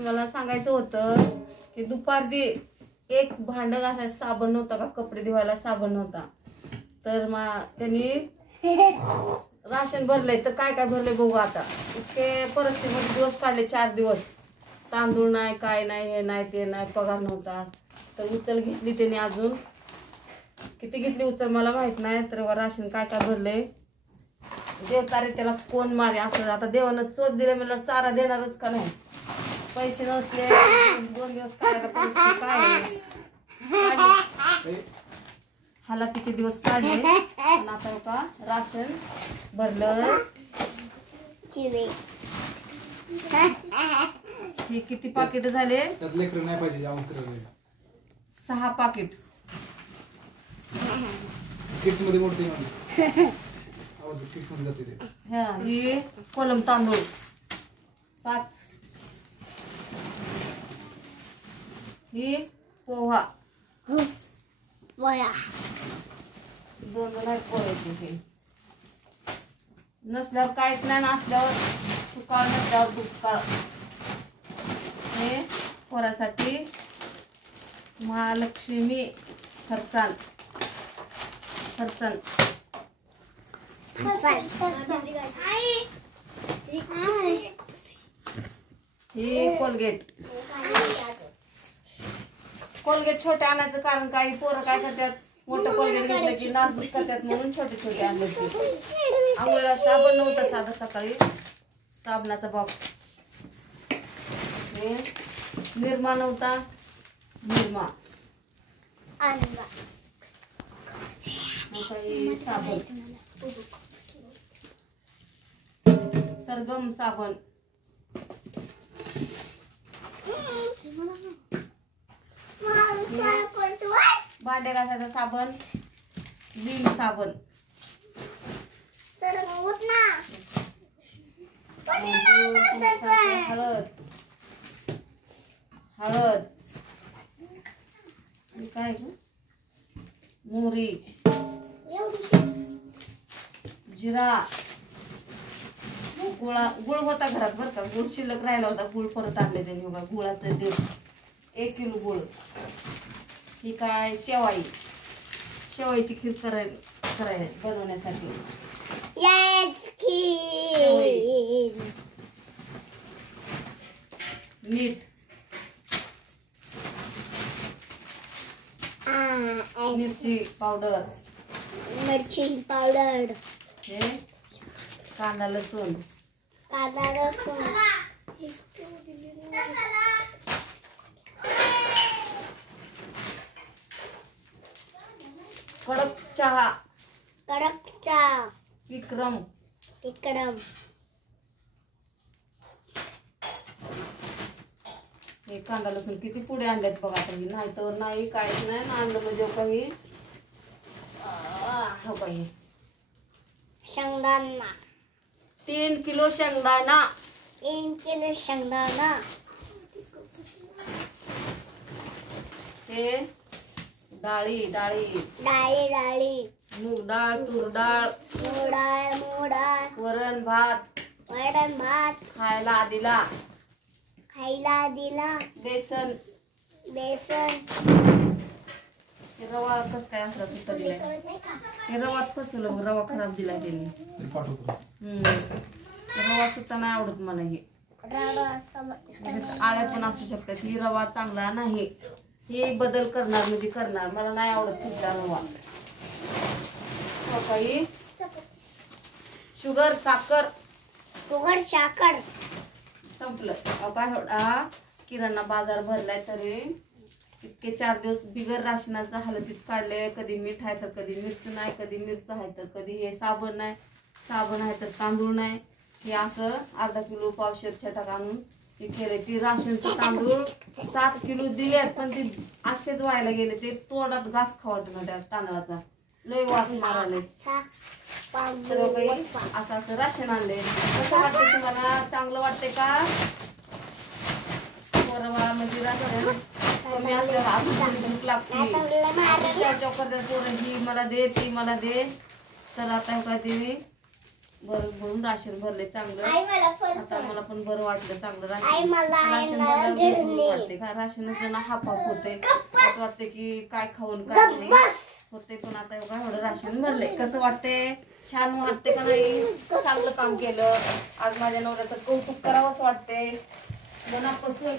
तुम्हाला सांगायचं होतं की दुपारची एक भांड घासायचं साबण नव्हता का, कपडे धुवायला साबण नव्हता, तर त्यांनी राशन भरलंय. तर काय काय भरलंय बघू आता. इतके परिस्थितीमध्ये दिवस काढले, 4 दिवस. तांदूळ नाही, काय नाही, हे नाही ते नाही, पगार नव्हता. तर उचल घेतली त्यांनी. अजून किती घेतली उचल मला माहित नाही. तर राशन काय काय भरलंय. देवतारे त्याला कोण मारे असं. आता देवानं चोच दिले म्हणलं चारा देणारच का नाही. पैसे नसले 2 दिवस काढायला परिस्थिती काय आहे. हालाकीचे दिवस काढले. पण आता का राशन भरलं. हे किती पाकिट झाले. 6 पाकिट. ही कोलम तांदूळ 5. ही पोहा 2 आहेत पोह्याचे. हे नसल्यावर काहीच नाही, असल्यावर सुकाळ, नसल्यावर दुष्काळ. हे पोरासाठी महालक्ष्मी फरसाण. ही कोलगेट. छोटे आणायचं कारण काही पोरं काय करतात, मोठं कोलगेट घेतलं की नासधूस करतात म्हणून छोटे छोटे आणले. आंघोळीला साबण नव्हता साधा सकाळी, साबणाचा बॉक्स. हे निरमा नव्हता, निरमा. साबण सरगम साबण. भांडे घासायचा साबण, विम साबण. हळद काय मोहरी, जिरा, गुळ होता घरात बरं का. गुळ शिल्लक राहिला होता, गुळ परत आणले त्यांनी बघा. गुळाचं 1 किलो गुळ. ही काय शेवाईची खीर करायला बनवण्यासाठी. मीठ, मिरची पावडर. हे कांदा लसूण. कडक चहा. विक्रम. हे कांदा लसूण किती पुढे आणल्यात बघा तुम्ही. नाही तर नाही, काहीच नाही आणलं म्हणजे काही. हो काही शेंगदाणा 3 किलो शेंगदाणा. हे डाळी. मूग डाळ, तूर डाळ, वरण भात खायला दिला. बेसन. रवा कस काय असला सुद्धा दिलाय. हे रवात फसवलं, रवा खराब दिलाय त्यांनी. रवा सुद्धा नाही आवडत मला. हे आळ्या पण असू शकतात. ही रवा चांगला नाही. हे बदल करणार म्हणजे करणार. मला नाही आवडत सुद्धा रवा. काही शुगर साखर संपलं. काय किराणा बाजार भरलाय तरी इतके 4 दिवस बिगर राशनाचा हालतीत काढले. कधी मीठ आहे तर कधी मिरच नाही, कधी मिरच आहे तर कधी हे साबण नाही, साबण आहे तर तांदूळ नाही. हे असं अर्धा किलो पावशेर छटाक आणून हे केले. ती राशनचे तांदूळ 7 किलो दिले पण ते असेच व्हायला गेले. ते तोंडात घास खावट ना त्या तांदळाचा. लय वास माराले. असं राशन आणले. कसं वाटतंय तुम्हाला? चांगलं वाटतंय का? पोरं म्हणजे राशन कमी असल्यावर अजून भूक लागते. चौचौ करतात पोरं, ही मला दे ती मला दे. तर आता काय ते भरून राशन भरले चांगलं. आता मला पण बरं वाटलं चांगलं राशन वाटते का राशन नसलं ना हापाप होते असं वाटते की काय खाऊन काय नाही होते. पण आता एवढं राशन भरले कसं वाटते छान वाटते का नाही. चांगलं काम केलं आज माझ्या नवऱ्याचं कौतुक करावं असं वाटते मनापासून.